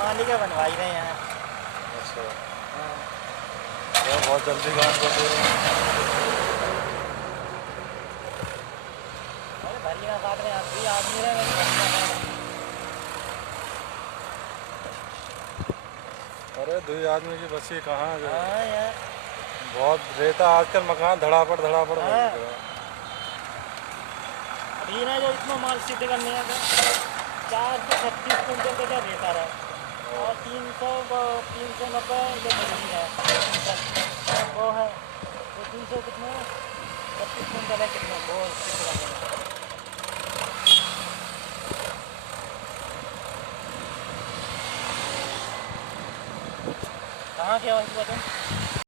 मालिक है बनवाई रहे हैं। अच्छा, हाँ। तो बहुत जल्दी काम कर रहे हो। अरे भरी ना काट रहे हैं, अभी आदमी रहे भरी ना काट रहे हैं। अरे दुई आदमी की बच्ची कहाँ जो हाँ यार। बहुत रेता आजकल मकान धड़ापड़ धड़ापड़ बन हाँ। गया। अभी ना जो इतना माल सीधे करने का 436 कुंटल का क्या रेता रहा और 390 जो मजदूरी है कुंटल वो है, वो 300 कितने 32 कुंटल है कितने वो सीधे करने में। कहाँ के हो इस वजह